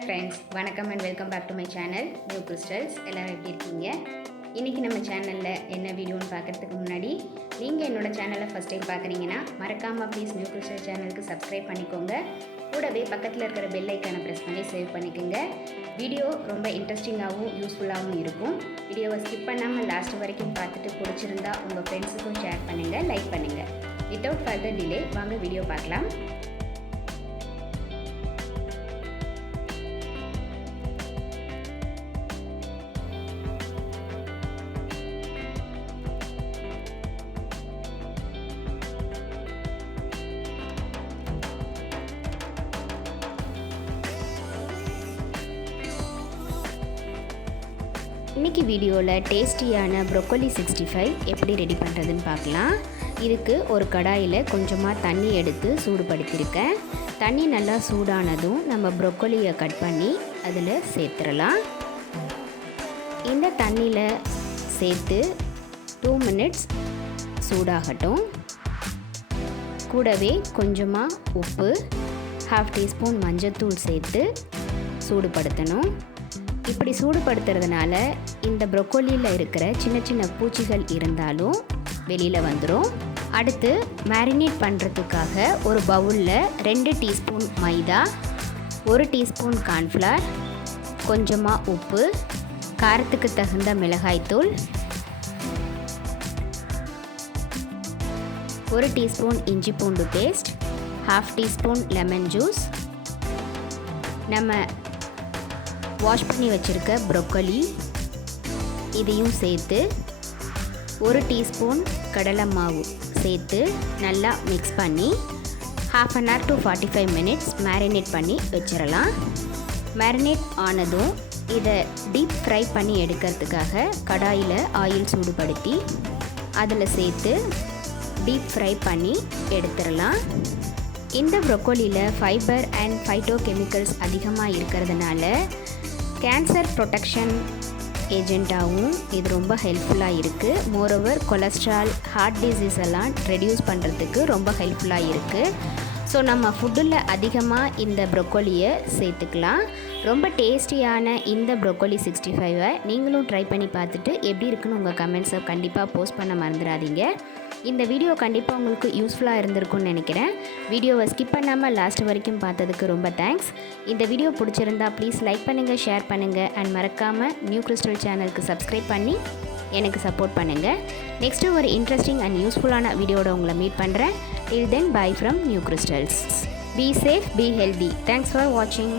Friends வணக்கம் and welcome back to my channel new crystals. எல்லோரும் எப்படி இருக்கீங்க? இன்றைக்கி நம்ம சேனலில் என்ன வீடியோன்னு பார்க்குறதுக்கு முன்னாடி நீங்கள் என்னோடய சேனலை ஃபஸ்ட் டைம் பார்க்குறீங்கன்னா மறக்காமல் ப்ளீஸ் நியூ கிறிஸ்டல் சேனலுக்கு சப்ஸ்கிரைப் பண்ணிக்கோங்க. கூடவே பக்கத்தில் இருக்கிற பெல் ஐக்கானை ப்ரெஸ் பண்ணி சேவ் பண்ணிக்கோங்க. வீடியோ ரொம்ப இன்ட்ரெஸ்டிங்காகவும் யூஸ்ஃபுல்லாகவும் இருக்கும். வீடியோவை ஸ்கிப் பண்ணாமல் லாஸ்ட் வரைக்கும் பார்த்துட்டு பிடிச்சிருந்தா உங்கள் ஃப்ரெண்ட்ஸுக்கும் ஷேர் பண்ணுங்கள், லைக் பண்ணுங்கள். வித்தவுட் ஃபர்தர் டிலே வாங்க வீடியோ பார்க்கலாம். இன்றைக்கி வீடியோவில் டேஸ்டியான ப்ரொக்கோலி 65 எப்படி ரெடி பண்ணுறதுன்னு பார்க்கலாம். இதுக்கு ஒரு கடாயில் கொஞ்சமாக தண்ணி எடுத்து சூடுபடுத்தியிருக்கேன். தண்ணி நல்லா சூடானதும் நம்ம ப்ரொக்கோலியை கட் பண்ணி அதில் சேர்த்துடலாம். இந்த தண்ணியில் சேர்த்து 2 மினிட்ஸ் சூடாகட்டும். கூடவே கொஞ்சமாக உப்பு, 1/2 டீஸ்பூன் மஞ்சத்தூள் சேர்த்து சூடுபடுத்தணும். இப்படி சூடுபடுத்துறதுனால இந்த ப்ரொக்கோலியில் இருக்கிற சின்ன சின்ன பூச்சிகள் இருந்தாலும் வெளியில் வந்துடும். அடுத்து மேரினேட் பண்ணுறதுக்காக ஒரு பவுலில் 2 டீஸ்பூன் மைதா, 1 டீஸ்பூன் கார்ன்ஃப்ளவர், கொஞ்சமாக உப்பு, காரத்துக்கு தகுந்த மிளகாய்த்தூள், 1 டீஸ்பூன் இஞ்சி பூண்டு பேஸ்ட், 1/2 டீஸ்பூன் லெமன் ஜூஸ், நம்ம வாஷ் பண்ணி வச்சுருக்க ப்ரொக்கோலி இதையும் சேர்த்து 1 டீஸ்பூன் கடலை மாவு சேர்த்து நல்லா மிக்ஸ் பண்ணி 1/2 hour to 45 minutes மேரினேட் பண்ணி வச்சிடலாம். மேரினேட் ஆனதும் இதை டீப் ஃப்ரை பண்ணி எடுக்கிறதுக்காக கடாயில் ஆயில் சூடுபடுத்தி அதில் சேர்த்து டீப் ஃப்ரை பண்ணி எடுத்துடலாம். இந்த ப்ரொக்கோலியில் ஃபைபர் அண்ட் ஃபைட்டோ கெமிக்கல்ஸ் அதிகமாக இருக்கிறதுனால கேன்சர் ப்ரொடெக்ஷன் ஏஜெண்ட்டாகவும் இது ரொம்ப ஹெல்ப்ஃபுல்லாக இருக்குது. மோரோவர் கொலஸ்ட்ரால், ஹார்ட் டிசீஸ் எல்லாம் ரெடியூஸ் பண்ணுறதுக்கு ரொம்ப ஹெல்ப்ஃபுல்லாக இருக்குது. ஸோ நம்ம ஃபுட்டில் அதிகமாக இந்த ப்ரொக்கோலியை சேர்த்துக்கலாம். ரொம்ப டேஸ்டியான இந்த ப்ரொக்கோலி 65 நீங்களும் ட்ரை பண்ணி பார்த்துட்டு எப்படி இருக்குன்னு உங்கள் கமெண்ட்ஸை கண்டிப்பாக போஸ்ட் பண்ண மறந்துடாதீங்க. இந்த வீடியோ கண்டிப்பாக உங்களுக்கு யூஸ்ஃபுல்லாக இருந்திருக்கும்னு நினைக்கிறேன். வீடியோவை ஸ்கிப் பண்ணாமல் லாஸ்ட் வரைக்கும் பார்த்ததுக்கு ரொம்ப தேங்க்ஸ். இந்த வீடியோ பிடிச்சிருந்தா ப்ளீஸ் லைக் பண்ணுங்கள், ஷேர் பண்ணுங்கள் அண்ட் மறக்காமல் நியூ கிறிஸ்டல் சேனலுக்கு சப்ஸ்கிரைப் பண்ணி எனக்கு சப்போர்ட் பண்ணுங்கள். நெக்ஸ்ட்டு ஒரு இன்ட்ரெஸ்டிங் அண்ட் யூஸ்ஃபுல்லான வீடியோட உங்களை மீட் பண்ணுறேன். Till then, bye from New Crystals. Be safe, be healthy. Thanks for watching.